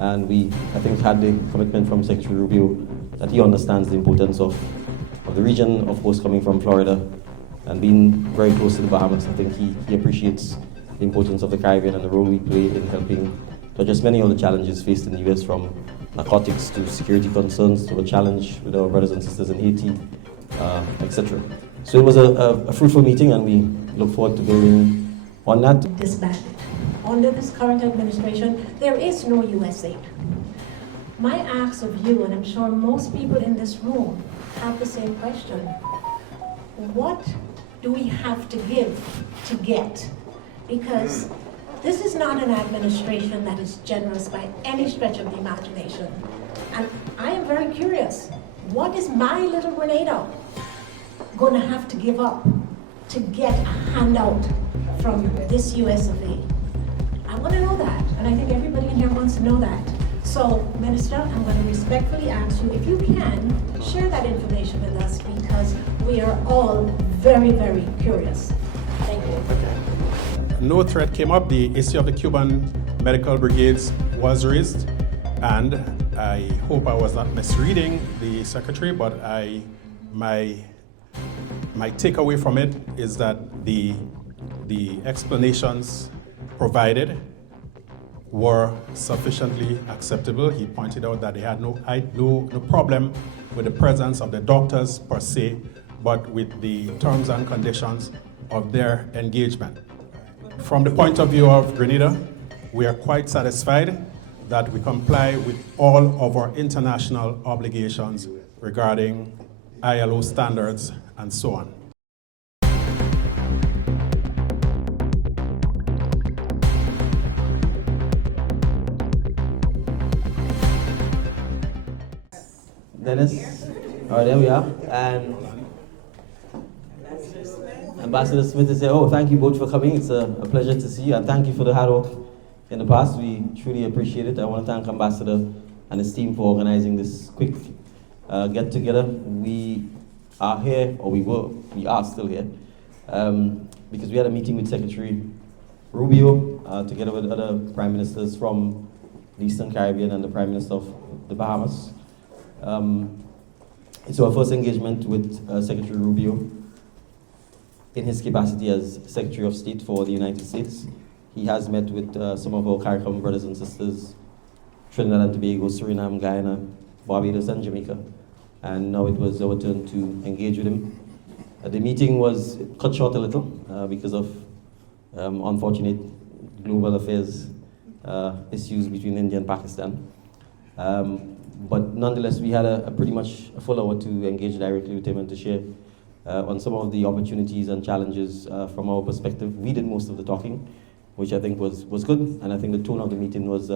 And I think, had the commitment from Secretary Rubio that he understands the importance of the region, of course, coming from Florida and being very close to the Bahamas. I think he appreciates the importance of the Caribbean and the role we play in helping to address many of the challenges faced in the U.S., from narcotics to security concerns to a challenge with our brothers and sisters in Haiti, etc. So it was a fruitful meeting, and we look forward to building on that. Disbanded. Under this current administration, there is no U.S. aid. My ask of you, and I'm sure most people in this room have the same question: what do we have to give to get? Because this is not an administration that is generous by any stretch of the imagination. And I am very curious, what is my little Grenada going to have to give up to get a handout from this US of A? I want to know that, and I think everybody in here wants to know that. So, Minister, I'm going to respectfully ask you, if you can, share that information with us, because we are all very, very curious. Thank you. No threat came up. The issue of the Cuban medical brigades was raised, and I hope I was not misreading the secretary, but my takeaway from it is that the explanations provided were sufficiently acceptable. He pointed out that they had no problem with the presence of the doctors per se, but with the terms and conditions of their engagement. From the point of view of Grenada, we are quite satisfied that we comply with all of our international obligations regarding ILO standards and so on. Dennis, all right, there we are. And Ambassador Smith is here. Oh, thank you both for coming. It's a pleasure to see you, and thank you for the hard work in the past. We truly appreciate it. I want to thank Ambassador and his team for organizing this quick get-together. We are here, or we are still here, because we had a meeting with Secretary Rubio, together with other prime ministers from the Eastern Caribbean and the Prime Minister of the Bahamas. It's our first engagement with Secretary Rubio in his capacity as Secretary of State for the United States. He has met with some of our CARICOM brothers and sisters, Trinidad and Tobago, Suriname, Guyana, Barbados, and Jamaica. And now it was our turn to engage with him. The meeting was cut short a little because of unfortunate global affairs issues between India and Pakistan. But nonetheless, we had a pretty much a full hour to engage directly with him and to share on some of the opportunities and challenges from our perspective. We did most of the talking, which I think was good, and I think the tone of the meeting was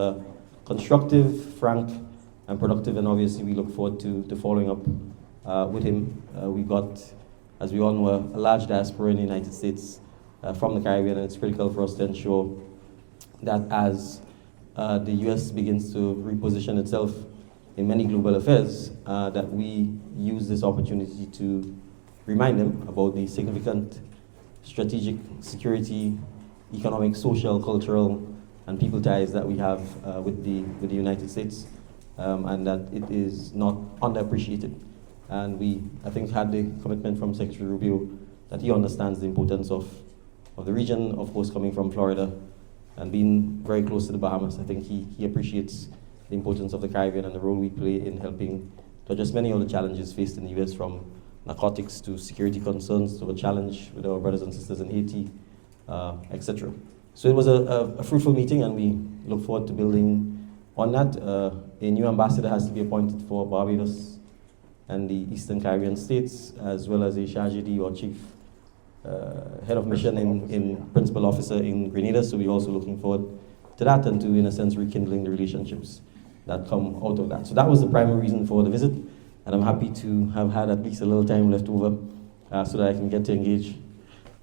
constructive, frank, and productive, and obviously we look forward to following up with him. We've got, as we all know, a large diaspora in the United States from the Caribbean, and it's critical for us to ensure that as the US begins to reposition itself in many global affairs, that we use this opportunity to remind them about the significant strategic, security, economic, social, cultural, and people ties that we have with the United States, and that it is not underappreciated. And we, I think, had the commitment from Secretary Rubio that he understands the importance of the region, of course, coming from Florida and being very close to the Bahamas. I think he appreciates the importance of the Caribbean and the role we play in helping to address many of the challenges faced in the US, from narcotics to security concerns to a challenge with our brothers and sisters in Haiti, etc. So it was a fruitful meeting, and we look forward to building on that. A new ambassador has to be appointed for Barbados and the Eastern Caribbean states, as well as a Chargé or chief head of mission in principal officer in Grenada. So we're also looking forward to that and to, in a sense, rekindling the relationships that come out of that. So that was the primary reason for the visit, and I'm happy to have had at least a little time left over so that I can get to engage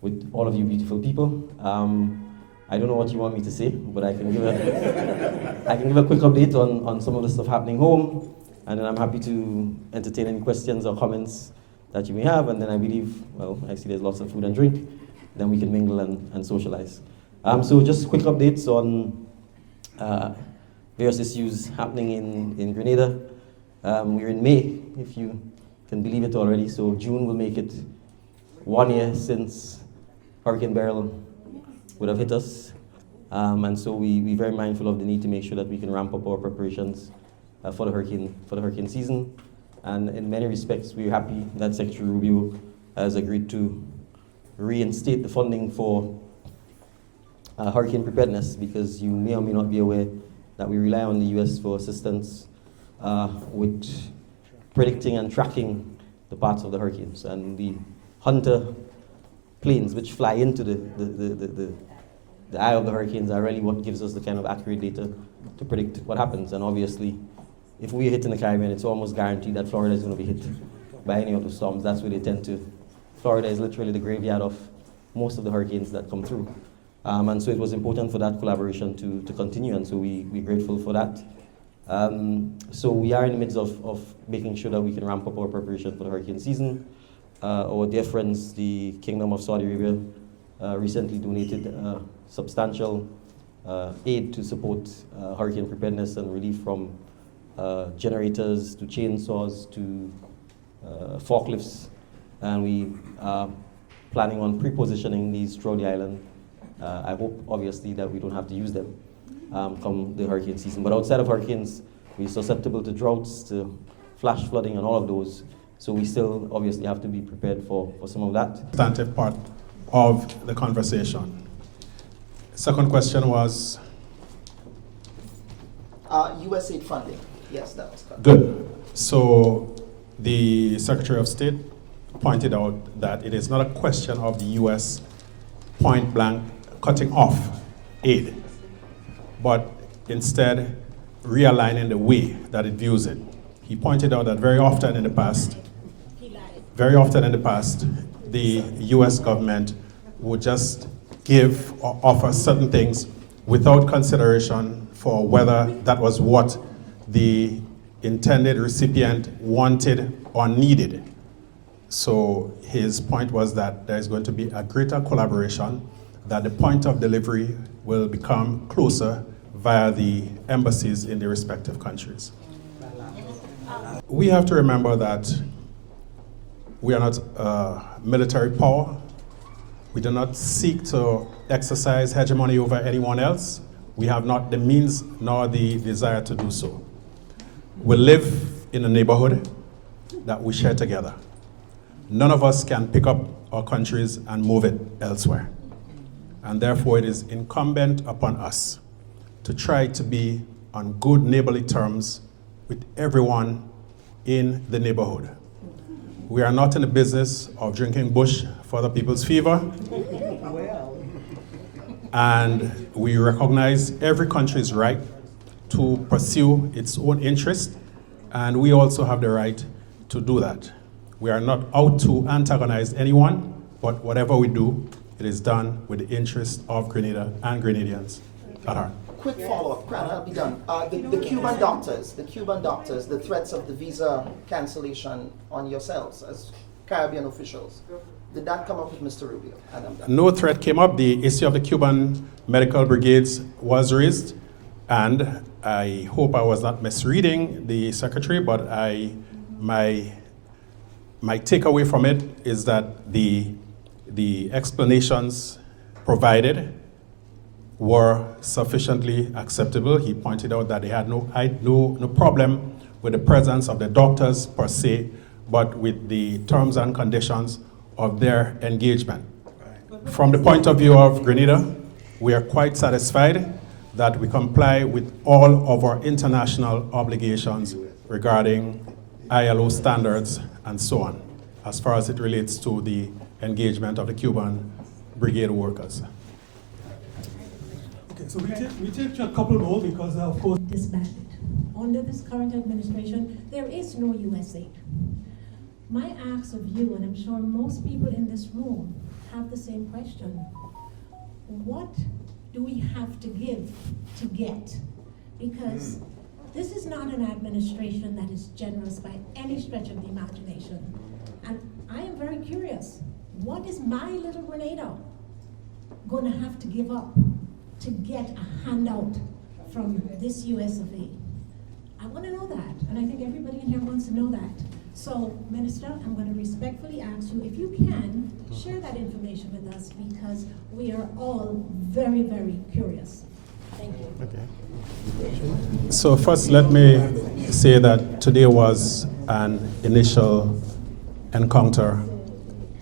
with all of you beautiful people. I don't know what you want me to say, but I can give a quick update on some of the stuff happening home, and then I'm happy to entertain any questions or comments that you may have, and then I believe, well, I see there's lots of food and drink, then we can mingle and socialize. So just quick updates on various issues happening in Grenada. We're in May, if you can believe it already, so June will make it 1 year since Hurricane Beryl would have hit us. And so we're very mindful of the need to make sure that we can ramp up our preparations for the hurricane season. And in many respects, we're happy that Secretary Rubio has agreed to reinstate the funding for hurricane preparedness, because you may or may not be aware that we rely on the US for assistance with predicting and tracking the paths of the hurricanes. And the Hunter planes, which fly into the eye of the hurricanes, are really what gives us the kind of accurate data to predict what happens. And obviously, if we hit in the Caribbean, it's almost guaranteed that Florida is going to be hit by any of the storms. That's where they tend to. Florida is literally the graveyard of most of the hurricanes that come through. And so it was important for that collaboration to continue, and so we're grateful for that. So we are in the midst of making sure that we can ramp up our preparation for the hurricane season. Our dear friends, the Kingdom of Saudi Arabia, recently donated substantial aid to support hurricane preparedness and relief, from generators to chainsaws to forklifts. And we are planning on pre-positioning these throughout the island. I hope, obviously, that we don't have to use them come the hurricane season. But outside of hurricanes, we're susceptible to droughts, to flash flooding, and all of those. So we still, obviously, have to be prepared for some of that. Substantive part of the conversation. Second question was? USAID funding. Yes, that was correct. Good. So the Secretary of State pointed out that it is not a question of the U.S. point blank cutting off aid, but instead realigning the way that it views it. He pointed out that very often in the past, the U.S. government would just give or offer certain things without consideration for whether that was what the intended recipient wanted or needed. So his point was that there is going to be a greater collaboration, that the point of delivery will become closer via the embassies in the respective countries. We have to remember that we are not a military power. We do not seek to exercise hegemony over anyone else. We have not the means nor the desire to do so. We live in a neighborhood that we share together. None of us can pick up our countries and move it elsewhere. And therefore, it is incumbent upon us to try to be on good neighborly terms with everyone in the neighborhood. We are not in the business of drinking bush for other people's fever. And we recognize every country's right to pursue its own interest, and we also have the right to do that. We are not out to antagonize anyone, but whatever we do, it is done with the interest of Grenada and Grenadians at heart. Quick follow-up, Cran, I'll be done. The Cuban doctors, the threats of the visa cancellation on yourselves as Caribbean officials, did that come up with Mr. Rubio? And I'm done. No threat came up. The issue of the Cuban medical brigades was raised, and I hope I was not misreading the secretary, but my takeaway from it is that the explanations provided were sufficiently acceptable. He pointed out that they had no problem with the presence of the doctors per se, but with the terms and conditions of their engagement. From the point of view of Grenada, we are quite satisfied that we comply with all of our international obligations regarding ILO standards and so on, as far as it relates to the engagement of the Cuban brigade workers. Okay, so we take a couple more because, of course, Disbanded. Under this current administration, there is no USAID. My ask of you, and I'm sure most people in this room have the same question: what do we have to give to get? Because this is not an administration that is generous by any stretch of the imagination. And I am very curious, what is my little Grenada going to have to give up to get a handout from this US of A? I want to know that, and I think everybody in here wants to know that. So, Minister, I'm going to respectfully ask you if you can share that information with us, because we are all very, very curious. Thank you. Okay. So first, let me say that today was an initial encounter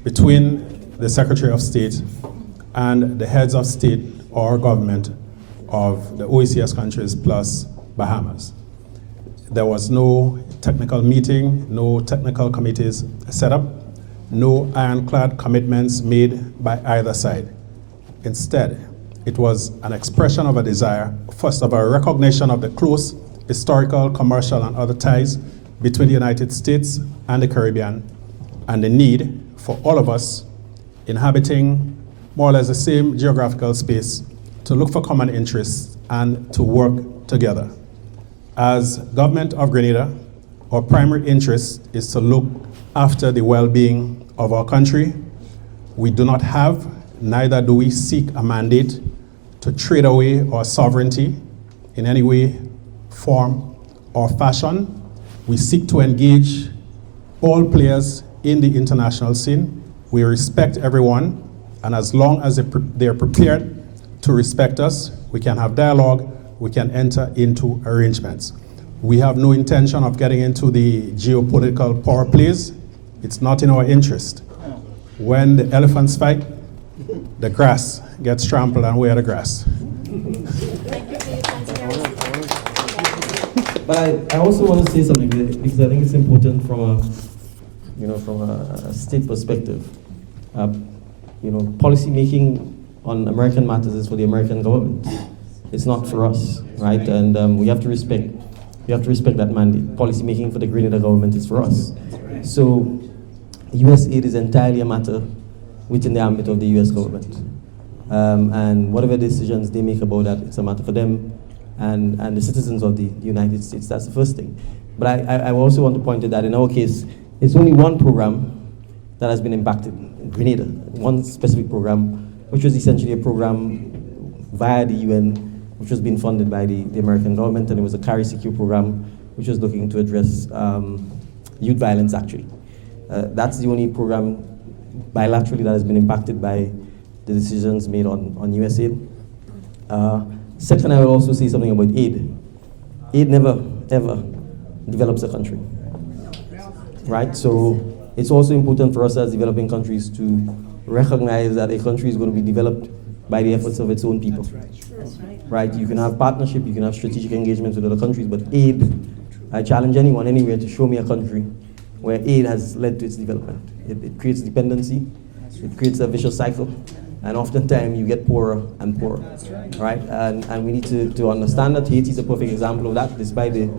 between the Secretary of State and the heads of state or government of the OECS countries plus Bahamas. There was no technical meeting, no technical committees set up, no ironclad commitments made by either side. Instead, it was an expression of a desire, first of a recognition of the close historical, commercial, and other ties between the United States and the Caribbean, and the need for all of us inhabiting more or less the same geographical space to look for common interests and to work together. As government of Grenada, our primary interest is to look after the well-being of our country. We do not have, neither do we seek a mandate to trade away our sovereignty in any way, form, or fashion. We seek to engage all players in the international scene. We respect everyone, and as long as they're prepared to respect us, we can have dialogue, we can enter into arrangements. We have no intention of getting into the geopolitical power plays. It's not in our interest. When the elephants fight, the grass gets trampled and we are the grass. But I also want to say something, because I think it's important from a state perspective. Policy making on American matters is for the American government. It's not for us, right? And we have to respect that mandate. Policy making for the Grenada government is for us. So US aid is entirely a matter within the ambit of the US government. And whatever decisions they make about that, it's a matter for them and the citizens of the United States. That's the first thing. But I also want to point out that in our case, it's only one program that has been impacted in Grenada, one specific program, which was essentially a program via the UN, which was being funded by the American government, and it was a Carry Secure program, which was looking to address youth violence, actually. That's the only program bilaterally that has been impacted by the decisions made on USAID. Second, I will also say something about aid. Aid never, ever develops a country, right? So it's also important for us as developing countries to recognize that a country is going to be developed by the efforts of its own people. Right? You can have partnership, you can have strategic engagement with other countries, but aid, I challenge anyone anywhere to show me a country where aid has led to its development. It creates dependency, it creates a vicious cycle, and oftentimes you get poorer and poorer, right? And we need to understand that Haiti is a perfect example of that, despite the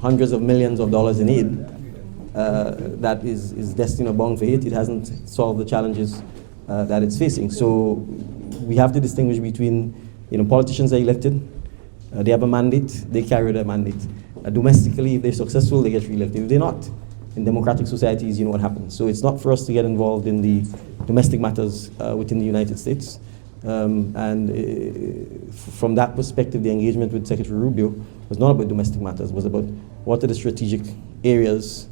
hundreds of millions of dollars in aid that is destined or bound for Haiti. It hasn't solved the challenges that it's facing. So we have to distinguish between, politicians are elected, they have a mandate, they carry their mandate. Domestically, if they're successful, they get re-elected. If they're not, in democratic societies, you know what happens. So it's not for us to get involved in the domestic matters within the United States. From that perspective, the engagement with Secretary Rubio was not about domestic matters, it was about what are the strategic areas,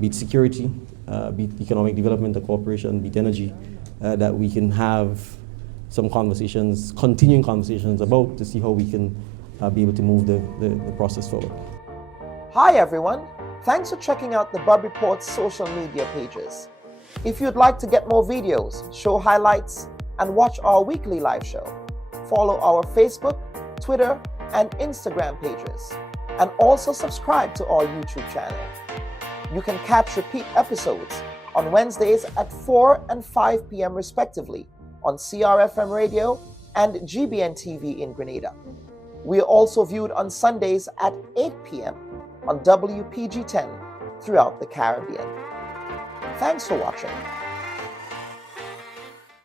be it security, be it economic development or cooperation, be it energy, that we can have some conversations, continuing conversations about to see how we can be able to move the process forward. Hi everyone, thanks for checking out the Bub Report's social media pages. If you'd like to get more videos, show highlights, and watch our weekly live show, follow our Facebook, Twitter, and Instagram pages, and also subscribe to our YouTube channel. You can catch repeat episodes on Wednesdays at 4 and 5 p.m. respectively on CRFM Radio and GBN TV in Grenada. We are also viewed on Sundays at 8 p.m. on WPG 10 throughout the Caribbean. Thanks for watching.